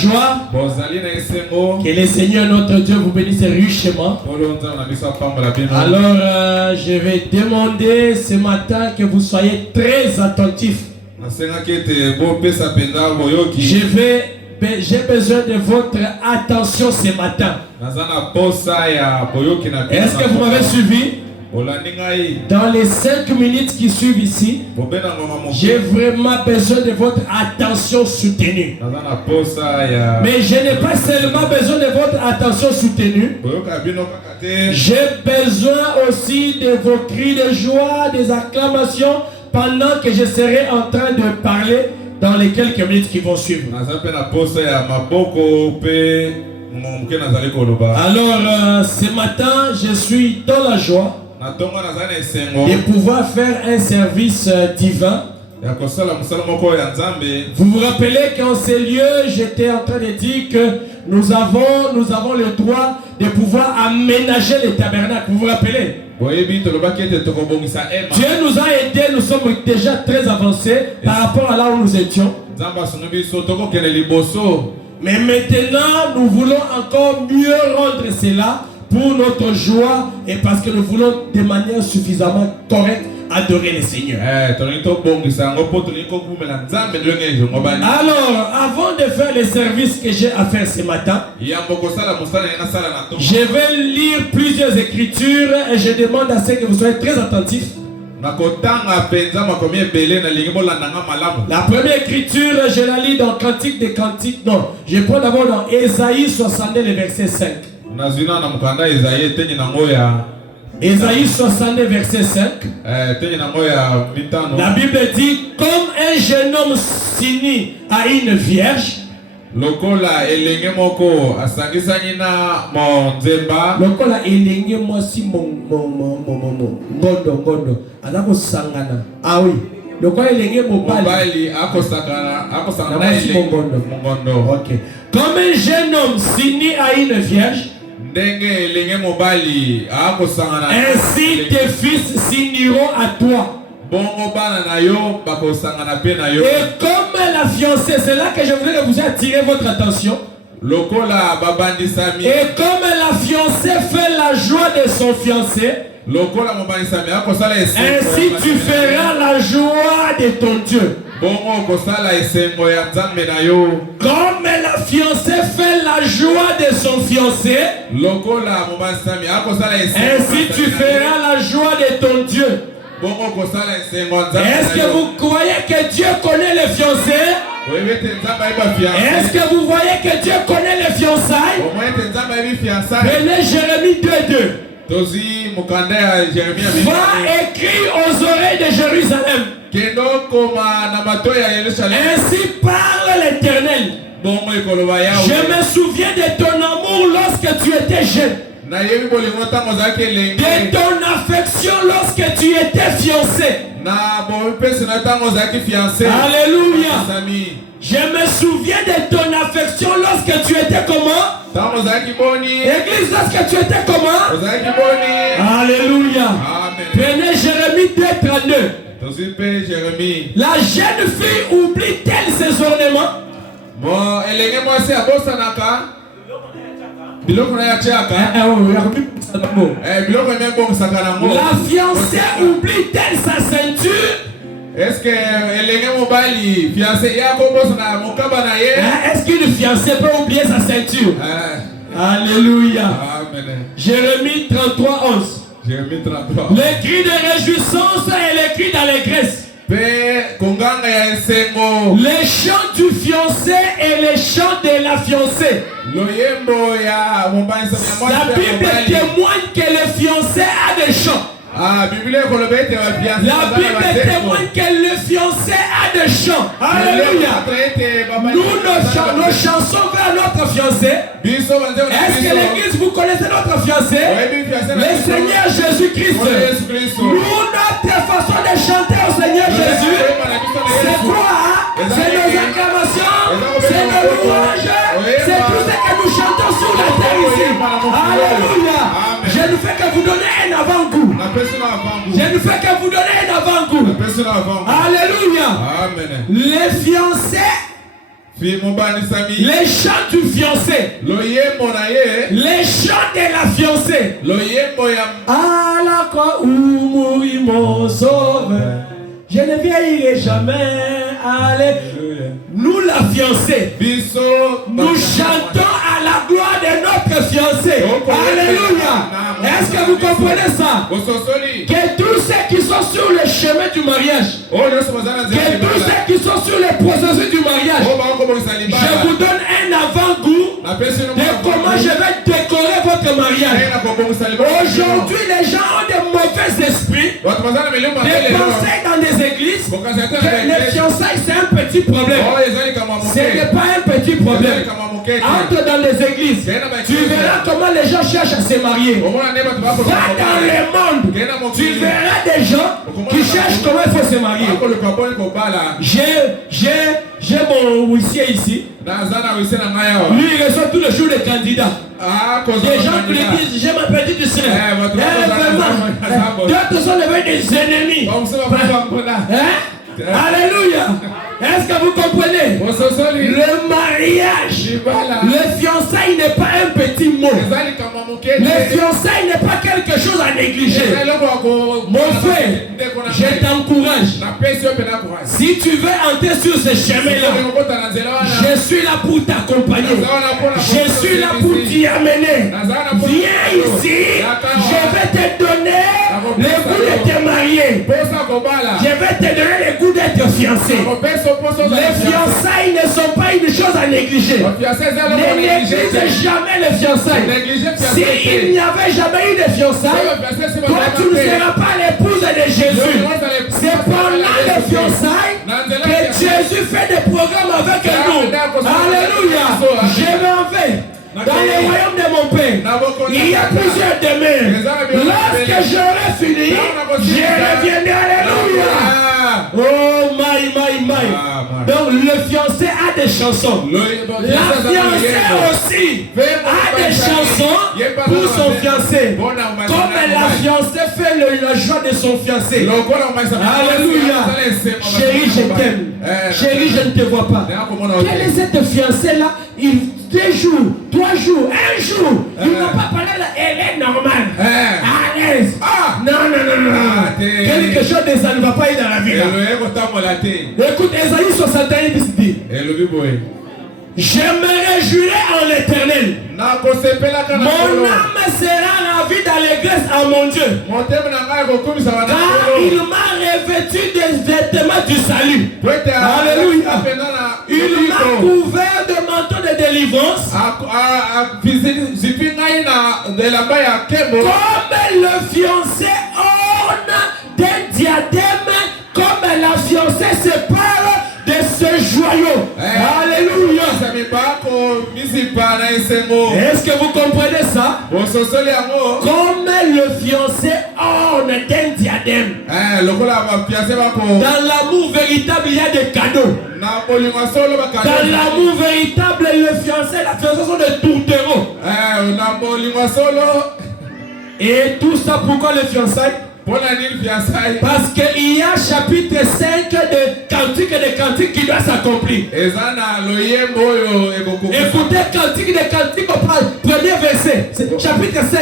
joie. Que le Seigneur notre Dieu vous bénisse richement. Alors je vais demander ce matin que vous soyez très attentifs. J'ai besoin de votre attention ce matin. Est-ce que vous m'avez suivi? Dans les 5 minutes qui suivent ici, j'ai vraiment besoin de votre attention soutenue. Mais je n'ai pas seulement besoin de votre attention soutenue. J'ai besoin aussi de vos cris de joie, des acclamations pendant que je serai en train de parler dans les quelques minutes qui vont suivre. Alors ce matin, je suis dans la joie de pouvoir faire un service divin. Vous vous rappelez qu'en ces lieux, j'étais en train de dire que nous avons le droit de pouvoir aménager les tabernacles. Vous vous rappelez? Dieu nous a aidés, nous sommes déjà très avancés par rapport à là où nous étions. Mais maintenant, nous voulons encore mieux rendre cela pour notre joie et parce que nous voulons de manière suffisamment correcte adorer le Seigneur. Alors, avant de faire le service que j'ai à faire ce matin, je vais lire plusieurs écritures et je demande à ce que vous soyez très attentifs. La première écriture, je la lis dans Cantique des Cantiques. Non, je prends d'abord dans Ésaïe 62, le verset 5. Ésaïe 62, verset 5. La Bible dit, comme un jeune homme s'unit à une vierge, lokola elenge mwasi ngondo azako sangana. Ah oui, lokola elenge mobali akosangana ngondo. OK. Comme un jeune homme s'unit à une vierge, ainsi tes fils s'uniront à toi. Et comme la fiancée, c'est là que je voulais vous attirer votre attention. Et comme la fiancée fait la joie de son fiancé, ainsi tu feras la joie de ton Dieu. Comme la fiancée fait la joie de son fiancé, ainsi tu feras la joie de ton Dieu. Est-ce que vous croyez que Dieu connaît les fiancés? Est-ce que vous voyez que Dieu connaît les fiançailles? Prenez Jérémie 2:2. Va écrire aux oreilles de Jérusalem. Ainsi parle l'Éternel. Je me souviens de ton amour lorsque tu étais jeune, de ton affection lorsque tu étais fiancé. Alléluia. Je me souviens de ton affection lorsque tu étais comment? Église, lorsque tu étais comment? Alléluia. Prenez Jérémie 2:32. La jeune fille oublie-t-elle ses ornements? La fiancée oublie-t-elle sa ceinture? Est-ce qu'une fiancée peut oublier sa ceinture? Alléluia. Jérémie 33:11. Les cris de réjouissance et les cris d'allégresse, les chants du fiancé et les chants de la fiancée. La Bible témoigne que le fiancé a des chants. La Bible témoigne que le fiancé a des chants. Alléluia. Nous, nos chansons vers notre fiancé. Est-ce que l'église, vous connaissez notre fiancé? Le Seigneur Jésus-Christ. Nous, notre façon de chanter au Seigneur Jésus, c'est quoi? C'est nos acclamations, c'est nos louanges, c'est tout ce que nous chantons sur la terre ici. Alléluia. Je ne fais que vous donner un avant-goût. Je ne fais que vous donner un avant-goût. Alléluia. Les fiancés Les chants du fiancé. Les chants de la fiancée. À la croix où mourit mon sauveur, je ne vieillirai jamais. Alléluia. Nous la fiancée, nous chantons à la gloire de notre fiancé. Alléluia. Est-ce que vous comprenez ça? Que tous ceux qui sont sur le chemin du mariage, que tous ceux qui sont sur le processus du mariage, je vous donne un avant-goût de comment je vais décorer votre mariage. Aujourd'hui, les gens ont des mauvais esprits de penser dans des églises que les fiançailles c'est un petit problème. Ce n'est pas un petit problème. Entre dans les églises, tu verras comment les gens cherchent à se marier. Va dans le monde, tu verras des gens qui cherchent comment il faut se marier. J'ai mon huissier ici. Lui il reçoit tous les jours les candidats. Des gens qui lui disent j'ai ma petite soeur. D'autres sont devenus des ennemis. Alléluia. Est-ce que vous comprenez? Le mariage, le fiançailles n'est pas un petit mot. Le fiançailles n'est pas quelque chose à négliger. Mon frère, je t'encourage. Si tu veux entrer sur ce chemin-là, je suis là pour t'accompagner. Je suis là pour t'y amener. Viens ici, je vais te donner le goût de te marier. Je vais te donner le goût d'être fiancé. Les fiançailles ne sont pas une chose à négliger. Ne néglige jamais les fiançailles. S'il n'y avait jamais eu de fiançailles, toi tu ne seras pas l'épouse de Jésus. C'est pendant les fiançailles que Jésus fait des programmes avec nous. Alléluia. Je m'en vais. Dans le royaume de mon Père, il y a plusieurs demeures. Lorsque j'aurai fini, je reviendrai. Alléluia. Oh my. Donc le fiancé a des chansons. La fiancée aussi a des chansons pour son fiancé. Comme la fiancée fait la joie de son fiancé. Alléluia. Chérie, je t'aime. Chérie, je ne te vois pas. Quelle est cette fiancée-là? 2 jours, 3 jours, 1 jour. Il n'a pas parlé là. Elle est normale. À l'aise. Non. Quelque chose de ça ne va pas être dans la vie. Écoute, Ésaïe 61 dit. Je me réjouirai en l'Éternel. Mon âme sera ravie d'allégresse à mon Dieu. Car il m'a revêtu des vêtements du salut. Alléluia. Il m'a couvert de manteau de délivrance. Comme le fiancé orne d'un diadème, comme la fiancée se parle de ce joyau. Alléluia. Est-ce que vous comprenez ça? Comme le fiancé orne d'un diadème. Dans l'amour véritable, il y a des cadeaux. Dans l'amour véritable, le fiancé, la fiancée sont des tourtereaux. Et tout ça, pourquoi le fiançailles? Parce qu'il y a chapitre 5 de Cantique qui doit s'accomplir. Écoutez Cantique de Cantique au premier verset. Chapitre 5.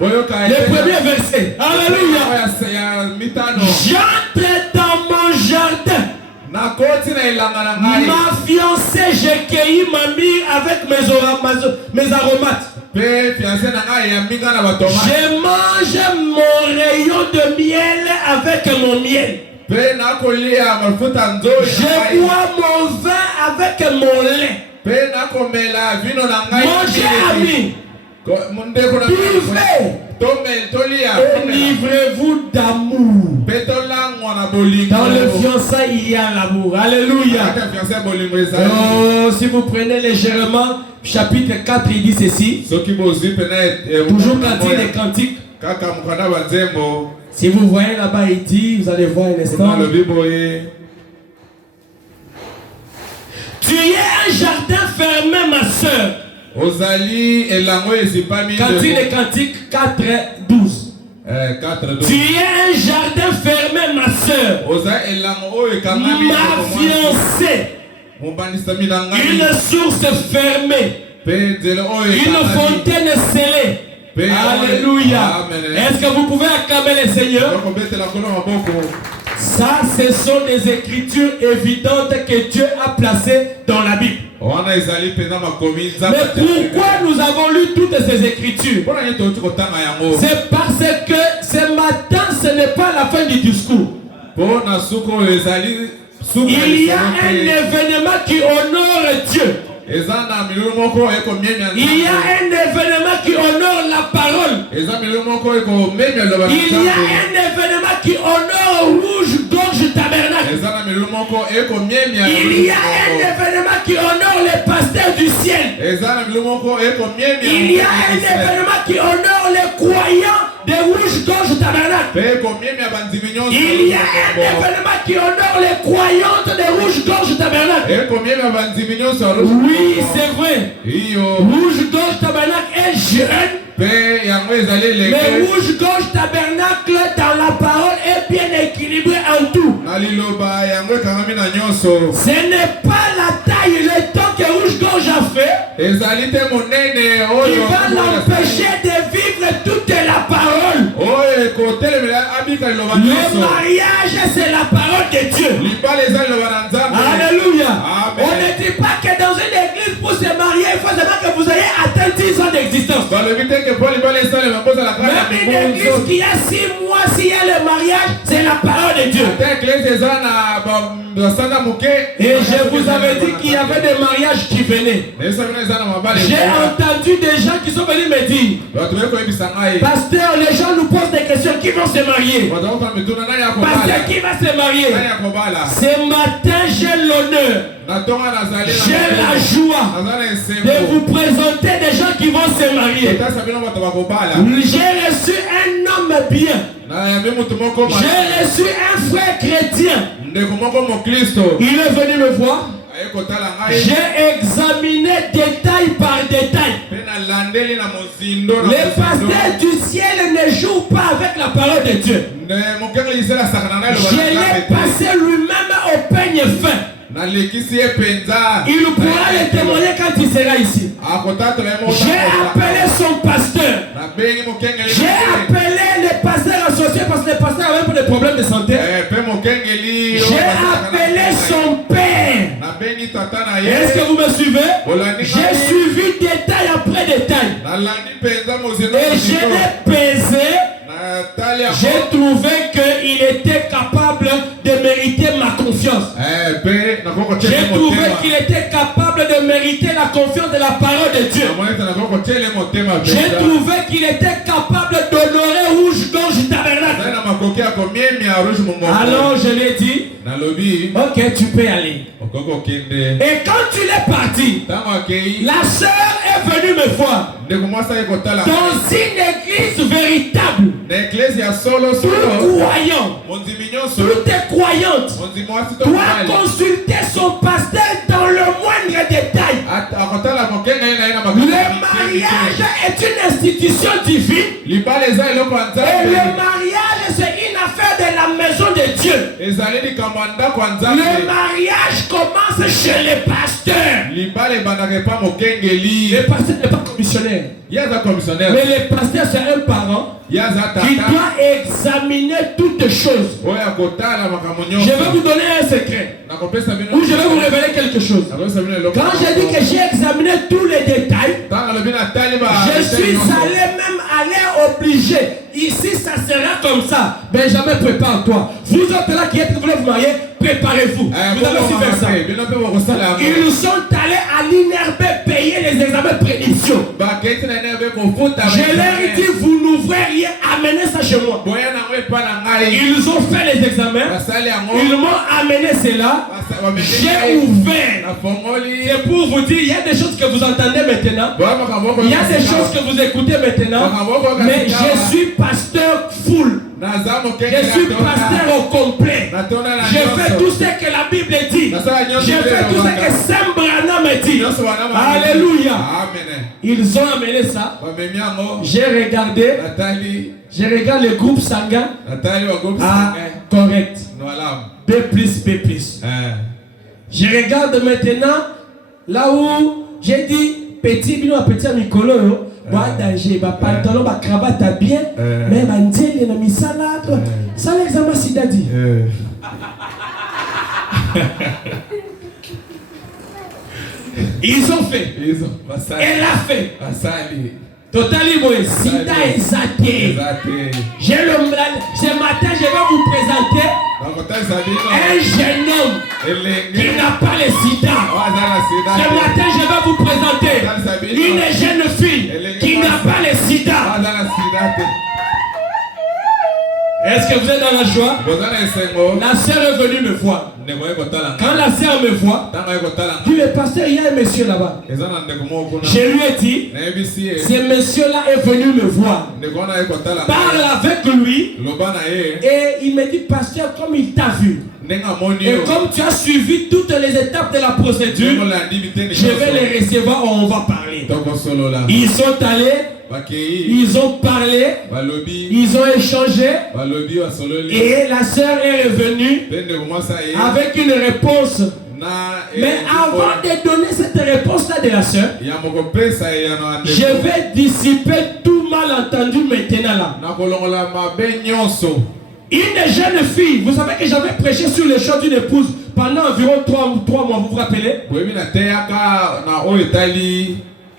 Le premier verset. Alléluia. J'entre dans mon jardin. Ma fiancée, j'ai cueilli ma myrrhe avec mes aromates. Je mange mon rayon de miel avec mon miel. Je bois mon vin avec mon lait. Mon cher ami, livrez-vous d'amour. Dans le fiançailles, il y a l'amour. Alléluia. Oh, si vous prenez légèrement, chapitre 4, il dit ceci. Toujours Cantique des Cantiques. Si vous voyez là-bas, il dit, vous allez voir un instant. Tu es un jardin fermé, ma soeur. Cantique des Cantiques 4, 12. Tu es un jardin fermé, ma soeur. Ma fiancée. une source fermée, une fontaine scellée. Alléluia. Est-ce que vous pouvez acclamer le Seigneur? Ça, ce sont des écritures évidentes que Dieu a placées dans la Bible. Mais pourquoi nous avons lu toutes ces écritures? C'est parce que ce matin, ce n'est pas la fin du discours. Il y a un événement qui honore Dieu. Il y a un événement qui honore la parole. Il y a un événement qui honore Rouge-Gorge Tabernacle. Il y a un événement qui honore les pasteurs du ciel. Il y a un événement qui honore les croyants de Rouge-Gorge Tabernacle. Il y a un événement qui honore les croyantes de Rouge-Gorge Tabernacle. Oui, c'est vrai. Rouge-Gorge Tabernacle est jeune. Mais Rouge-Gorge Tabernacle dans la parole est bien équilibré en tout. Ce n'est pas la taille et le temps que Rouge-Gorge a fait qui va l'empêcher de vivre toute la parole. Le mariage, c'est la parole de Dieu. Alléluia. On ne dit pas que dans une église pour se marier, il faut seulement que vous ayez atteint 10 ans d'existence. Même une église qui a 6 mois, s'il y a le mariage, c'est la parole de Dieu. Et je vous avais dit qu'il y avait des mariages qui venaient. J'ai entendu des gens qui sont venus me dire, pasteur, les gens nous posent des questions, qui vont se marier? Pasteur, qui va se marier? Ce matin, j'ai l'honneur, j'ai la joie de vous présenter des gens qui vont se marier. J'ai reçu un homme bien. J'ai reçu un frère chrétien. Il est venu me voir. J'ai examiné détail par détail. Les pasteurs du ciel ne jouent pas avec la parole de Dieu. Je l'ai passé lui-même au peigne fin. Il pourra le témoigner quand il sera ici. J'ai appelé son pasteur. J'ai appelé les pasteurs associés parce que les pasteurs avaient des problèmes de santé. J'ai appelé son père. Est-ce que vous me suivez? J'ai suivi détail après détail. Et je l'ai pesé. J'ai trouvé qu'il était capable de mériter ma confiance. J'ai trouvé qu'il était capable de mériter la confiance de la parole de Dieu. J'ai trouvé qu'il était capable d'honorer Rouge-Gorge Tabernacle. Alors je lui ai dit, ok, tu peux aller. Et quand tu l'es parti, la sœur est venue me voir dans une église véritable. Tout croyant, toute croyante doit consulter son pasteur dans le moindre détail. Le mariage est une institution divine. Et le mariage, c'est une affaire de la maison de Dieu. Le mariage commence chez les pasteurs. Le pasteur n'est pas commissionnaire. Mais le pasteur, c'est un parent qui doit examiner toutes choses. Je vais vous donner un secret. Ou je vais vous révéler quelque chose. Quand j'ai dit que j'ai examiné tous les détails, je suis allé même obligé. Ici, ça sera comme ça. Benjamin, prépare-toi. Vous autres là qui êtes voulez vous marier, préparez-vous. Vous allez aussi faire ça. Ils sont allés à l'INRB payer les examens prédiction. Je leur ai dit, vous n'ouvrez rien, amenez ça chez moi. Ils ont fait les examens. Ils m'ont amené cela. J'ai ouvert. C'est pour vous dire, il y a des choses que vous entendez maintenant. Il y a des choses que vous écoutez maintenant. Mais je suis pasteur full. Je suis pasteur au complet. Je fais tout ce que la Bible dit. Je fais tout ce que Sam Branham me dit. Alléluia. Ils ont amené ça. J'ai regardé. Je regarde le groupe sanguin. Ah, correct. B+, B+. Je regarde maintenant là où j'ai dit petit bino a petit mikolo ba danger ba pantalon ba cravate bien mais ba ndele na misala ça l'examen sidadi. Ils ont fait. Elle a fait. Totalement, Sida exaté. Ce matin, je vais vous présenter un jeune homme qui n'a pas le sida. Ce matin, je vais vous présenter une jeune fille qui n'a pas le sida. Est-ce que vous êtes dans la joie? La sœur est venue me voir. Quand la sœur me voit, dit le pasteur, il y a un monsieur là-bas. Je lui ai dit, ce monsieur-là est venu me voir. Parle avec lui. Et il me dit, pasteur, comme il t'a vu, et comme tu as suivi toutes les étapes de la procédure, je vais les recevoir, on va parler. Ils sont allés, ils ont parlé, ils ont échangé, et la sœur est revenue avec une réponse. Mais avant de donner cette réponse-là de la sœur, je vais dissiper tout malentendu maintenant là. Une jeune fille, vous savez que j'avais prêché sur les choix d'une épouse pendant environ 3 mois, vous vous rappelez?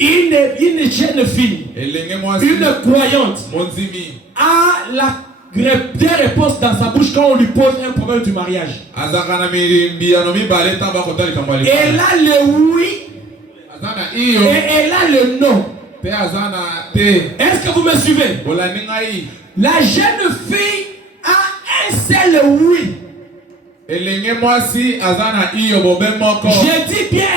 Une jeune fille, une croyante, a des réponses dans sa bouche quand on lui pose un problème du mariage. Elle a le oui et elle a le non. Est-ce que vous me suivez? La jeune fille a un seul oui. Je dis bien.